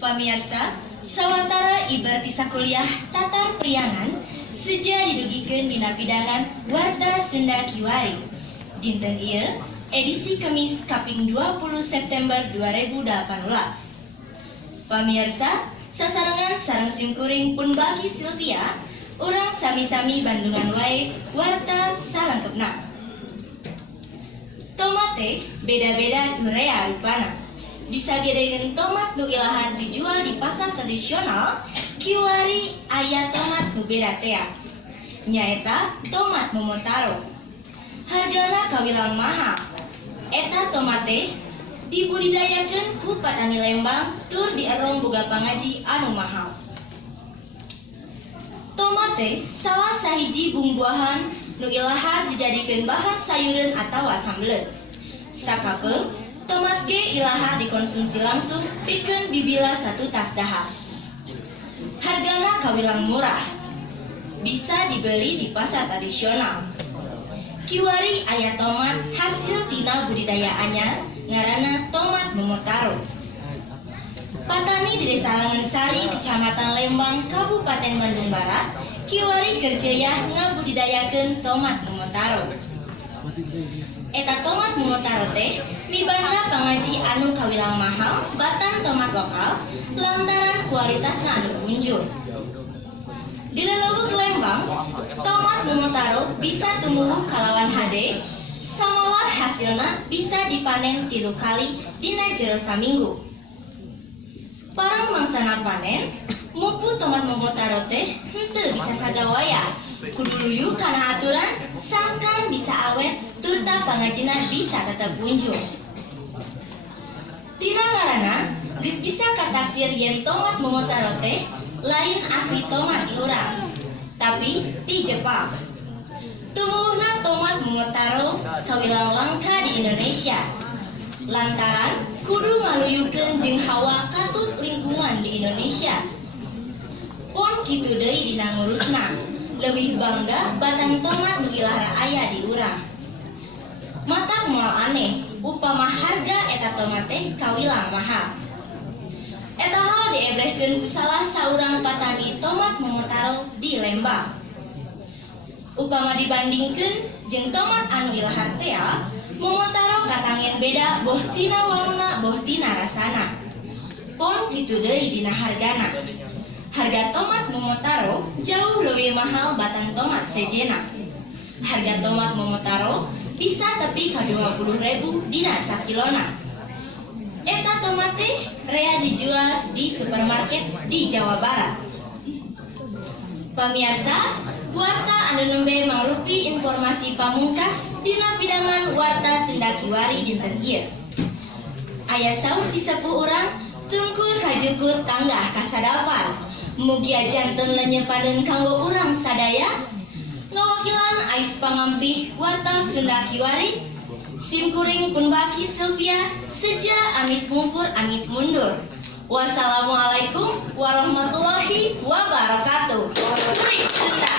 Pamirsa, sawatara ibarti sakuliah tatar priangan seja didugikeun dina pidanan Warta Sunda Kiwari. Dinten ieu edisi Kamis kaping 20 September 2018. Pamirsa, sasarengan sareng simkuring pun bagi Sylvia, urang sami-sami Bandungan wae warta salengkepna. Tomat teh beda-beda turea rupana. Disagedekeun tomat nu ilahan dijual di pasar tradisional, kiwari aya tomat nu beda tea. Nyaeta tomat Momotaro. Hargana kawilang mahal. Eta tomat teh dibudidayakeun ku patani Lembang tur dierong boga pangaji anu mahal. Tomat teh salah sahiji bumbuahan nu ilahar dijadikeun bahan sayureun atawa sambeleun. Sakapeung, tomat ge ilahar dikonsumsi langsung pikeun bibila satu tas dahar. Hargana kawilang murah. Bisa dibeli di pasar tradisional. Kiwari aya tomat hasil tina budidaya anyar ngaranna tomat Momotaro. Patani di Desa Langensari, Kecamatan Lembang, Kabupaten Bandung Barat, kiwari kerjaya ngabudidayakeun tomat Momotaro. Eta tomat Momotaro teh mibanda pangaji anu kawilang mahal batan tomat lokal lantaran kualitasna anu unjul. Di leleweng Lembang, tomat Momotaro bisa tumbuh kalawan hade, samalah hasilna bisa dipanen 3 kali dina jero saminggu. Parang mangsana panen, mupu tomat Momotaro teh henteu bisa sagawaya, kudu luyu kana aturan sangkan bisa awet turta pangajina bisa tetep unjul. Tina ngaranna geus bisa kataksir yen tomat Momotaro teh lain asli tomat di urang, tapi di Jepang. Tumbuhna tomat Momotaro kawilang langka di Indonesia. Lantaran kudu ngaluyukeun jeung hawa katut lingkungan di Indonesia. Pun kitu deui dina ngurusna, leuwih bangga batan tomat nu ilahar aya di urang. Matak moal aneh, upama harga eta tomat teh kawilang mahal. Eta hal diebrehkeun ku salah saurang patani tomat Momotaro di Lembang. Upama dibandingkeun jeung tomat anu ilahar tea, Momotaro katangen beda boh tina wangunna boh tina rasana. Pon kitu deui dina hargana. Harga tomat Momotaro jauh leuwih mahal batan tomat sejena. Harga tomat Momotaro bisa tepi ka 20.000 dina sakilona. Eta tomat teh rea dijual di supermarket di Jawa Barat. Pamirsa, warta anu nembe mangrupi informasi pamungkas dina pidangan Warta Sunda Kiwari dinten ieu. Aya saur disepuh urang tungkul kajukut tanggah kasadapar. Mugi janten lenyepadeun kanggo urang sadaya. Ngawakilan ais pangampih Warta Sunda Kiwari, simkuring pun baki Sylvia seja amit mumpur amit mundur. Wassalamualaikum warahmatullahi wabarakatuh. Puri Sunda.